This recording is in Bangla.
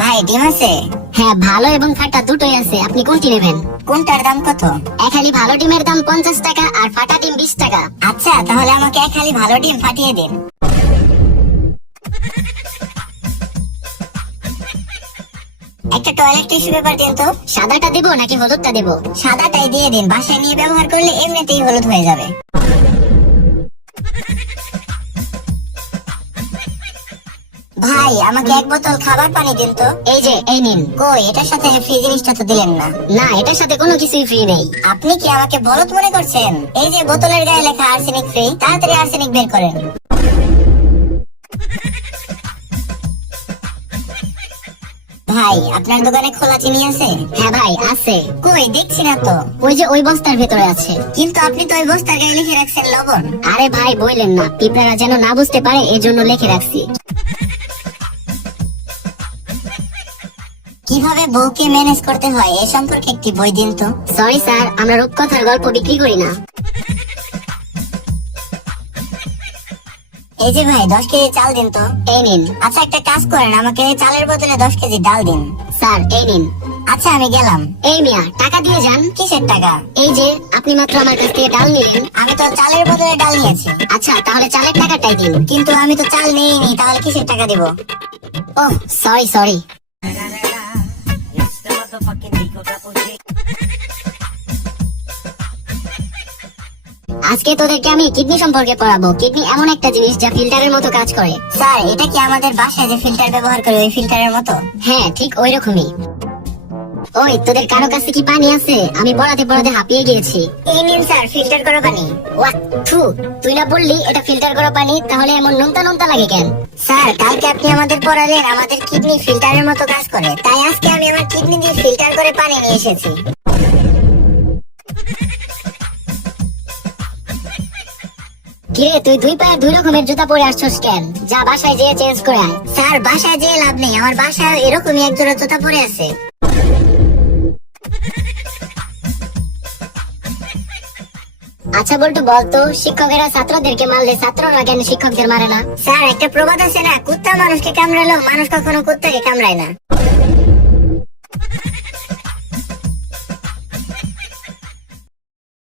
ভাই ডিম আছে? হ্যাঁ, ভালো এবং ফাটা দুটোই আছে, আপনি কোনটি নেবেন? কোনটার দাম কত? এক হালি ভালো ডিমের দাম 50 টাকা আর ফাটা ডিম 20 টাকা। আচ্ছা, তাহলে আমাকে এক হালি ভালো ডিম ফাটিয়ে দিন। একটা টয়লেট টিস্যু পেপার দিন তো। সাদাটা দেবো নাকি হলুদটা দেবো? সাদাটাই দিয়ে দিন, বাসায় নিয়ে ব্যবহার করলে এমনিতেই হলুদ হয়ে যাবে। ভাই আমাকে এক বোতল খাবার পানি দিন তো। এই যে, এই নিন। কই, এটার সাথে ফ্রি জিনিসটা তো দিলেন না। না, এটার সাথে কোনো কিছুই ফ্রি নেই। আপনি কি আমাকে বলদ মনে করছেন? এই যে বোতলের গায়ে লেখা আর্সেনিক ফ্রি, তাড়াতাড়ি আর্সেনিক বের করেন। ভাই আপনার দোকানে খোলা চিনি আছে? হ্যাঁ ভাই, আছে। কই, দেখছি না তো। ওই যে ওই বস্তার ভেতরে আছে। কিন্তু আপনি তো ওই বস্তার গায়ে লিখে রাখছেন লবণ। আরে ভাই বললেন না, পিঁপড়ারা যেন না বুঝতে পারে এজন্য লিখে রাখছি। কিভাবে বউকে ম্যানেজ করতে হয় এ সম্পর্কে একটি বই দিন তো। সরি স্যার, আমরা রূপকথার গল্প বিক্রি করি না। এই যে ভাই 10 কেজি চাল দিন তো। এই নিন। আচ্ছা একটা কাজ করেন, আমাকে চালের বদলে 10 কেজি ডাল দিন। স্যার, এই নিন। আচ্ছা আমি গেলাম। এই মিয়া, টাকা দিয়ে যান। কিসের টাকা? এই যে আপনি মাত্র আমার কাছ থেকে ডাল নিলেন। আমি তো চালের বদলে ডাল নিয়েছি। আচ্ছা, তাহলে চালের টাকাটাই দিন। কিন্তু আমি তো চাল নেইনি, তাহলে কিসের টাকা দিব? ওহ, সরি সরি। আজকে তোদেরকে আমি কিডনি সম্পর্কে পড়াবো। কিডনি এমন একটা জিনিস যা ফিল্টারের মতো কাজ করে। স্যার এটা কি আমাদের বাসায় যে ফিল্টার ব্যবহার করে ওই ফিল্টারের মতো? হ্যাঁ, ঠিক ওই রকমই। ওই, তোদের কারো কাছে কি পানি আছে? আমি পড়াতে পড়াতে হাঁপিয়ে গিয়েছি। এই নিন স্যার, ফিল্টার করা পানি। ওয়াক থু, তুই না বললি এটা ফিল্টার করা পানি, তাহলে এমন নোনতা নোনতা লাগে কেন? স্যার কালকে আপনি আমাদের পড়ালেন আমাদের কিডনি ফিল্টারের মতো কাজ করে, তাই আজকে আমি আমার কিডনি দিয়ে ফিল্টার করে পানি নিয়ে এসেছি। কিরে, তুই দুই পায়ে দুই রকমের জুতা পরে আসছস কেন? যা বাসায় যেয়ে চেঞ্জ করে আয়। স্যার বাসায় যেয়ে লাভ নেই, আমার বাসায় এরকমই এক জোড়া জুতা পরে আছে। আচ্ছা বলটু, বলতো শিক্ষকেরা ছাত্রদেরকে মারলে ছাত্ররা কেন শিক্ষকদের মারে না? স্যার একটা প্রবাদ আছে না, কুত্তা মানুষকে কামড়ালো মানুষ কখনো কুত্তাকে কামড়ায় না।